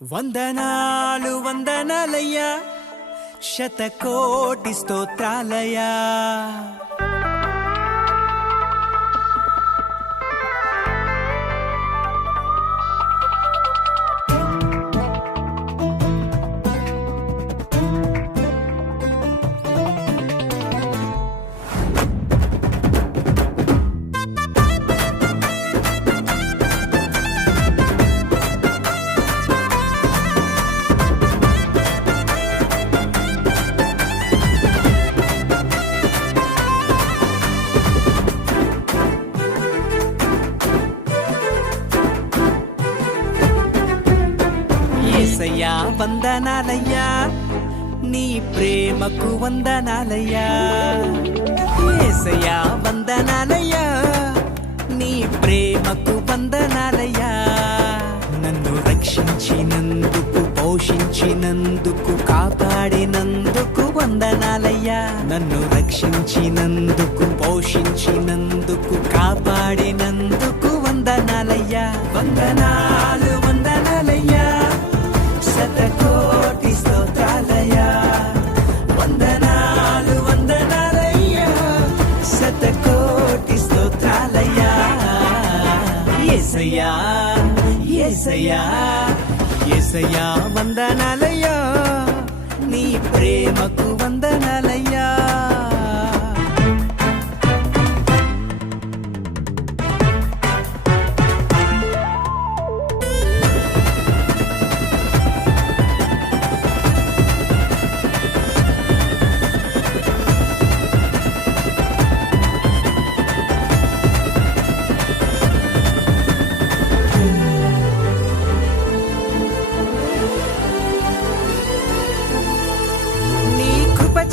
వందనాలు వందనాలయ్యా, శతకోటి స్తోత్రాలయ్యా. యేసయ్యా వందనాలయ్యా, నీ ప్రేమకు వందనాలయ్యా. యేసయ్యా వందనాలయ్యా, నీ ప్రేమకు వందనాలయ్యా. నన్ను రక్షించినందుకు, పోషించినందుకు, కాపాడినందుకు వందనాలయ్యా. నన్ను రక్షించినందుకు, పోషించినందుకు, కాపాడినందుకు వందనాలయ్యా. వందనాలు వందనాలయ్యా, శతకోటి స్తోత్రాలయ్యా. వందనాలు వందనాలయ్యా, శతకోటి స్తోత్రాలయ్యా. యేసయ్యా యేసయ్యా యేసయ్యా వందనాలయ్యా, నీ ప్రేమకు వందనాలయ్యా.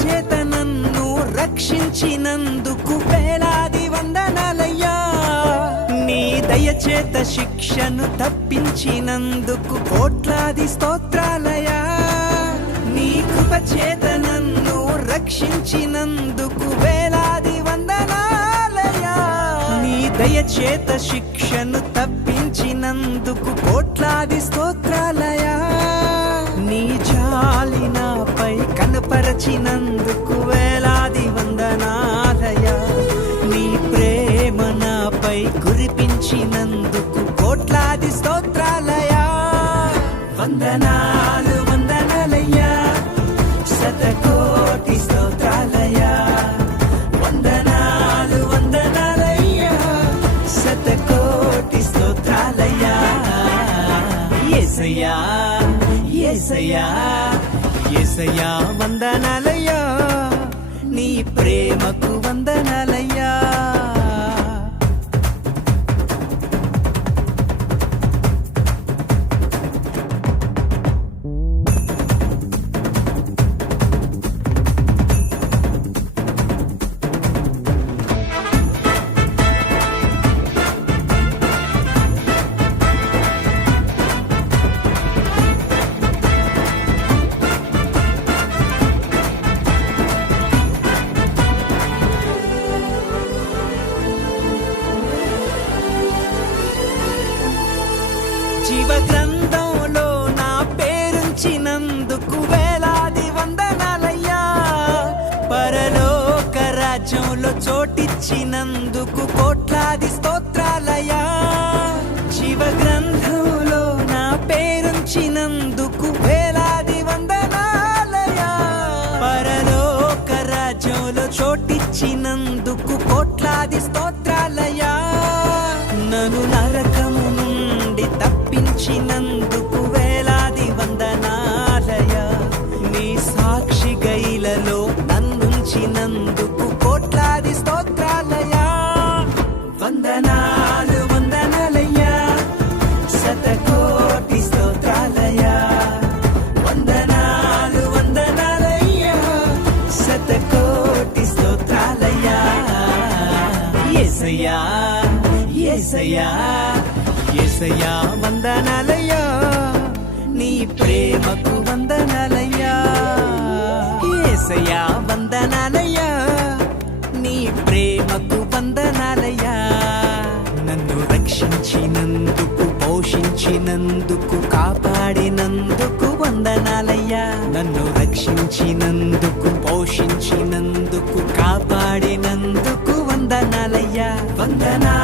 చేత నన్ను రక్షించినందుకు వేలాది వందనాలయ్యా. నీ దయచేత శిక్షను తప్పించినందుకు కోట్లాది స్తోత్రాలయ్యా. నీ కృప చేత నన్ను రక్షించినందుకు వేలాది వందనాలయ్యా. నీ దయచేత శిక్షను తప్పించినందుకు కోట్లాది స్తోత్రాలయ్యా. నీ జాలి నాపై కనపరచినందుకు వేలాది వందనాలయ్యా. నీ ప్రేమ నాపై కురిపించినందుకు కోట్లాది స్తోత్రాలయ్యా. వందనాలు వందనాలయ్యా, శతకోటి స్తోత్రాలయ్యా. వందనాలు వందనాలయ్యా, శతకోటి స్తోత్రాలయ్యా. యేసయ్యా యేసయ్యా యేసయ్యా వందనాలయ్యా, నీ ప్రేమకు వందనాలయ్యా. జీవ గ్రంథంలో నా పేరుంచినందుకు వేలాది వందనాలయ్యా. పరలోక రాజ్యంలో చోటిచ్చినందుకు కోట్లాది స్తోత్రాలయ్యా. జీవ గ్రంథంలో నా పేరుంచినందుకు వేలాది వందనాలయ్యా. పరలోక రాజ్యంలో చోటిచ్చినందుకు కోట్లాది స్తోత్రాలయ్యా. నన్ను నరకము నుండి తప్పించినందుకు వేలాది వందనాలయ్యా. నీ సాక్షి గైలలో నన్నుంచినందుకు కోట్లాది స్తోత్రాలయ్యా. వందనాలు వందనాలయ్యా, శతకోటి స్తోత్రాలయ్యా. వందనాలు వందనాలయ్యా, శతకోటి స్తోత్రాలయ్యా. యేసయ్యా యేసయ్యా యేసయ్యా వందనాలయ్యా, నీ ప్రేమకు వందనాలయ్యా. యేసయ్యా వందనాలయ్యా, నీ ప్రేమకు వందనాలయ్యా. నన్ను రక్షించినందుకు, పోషించినందుకు, కాపాడినందుకు రక్షించినందుకు పోషించినందుకు కాపాడినందుకు వందనాలయ్యా వందనా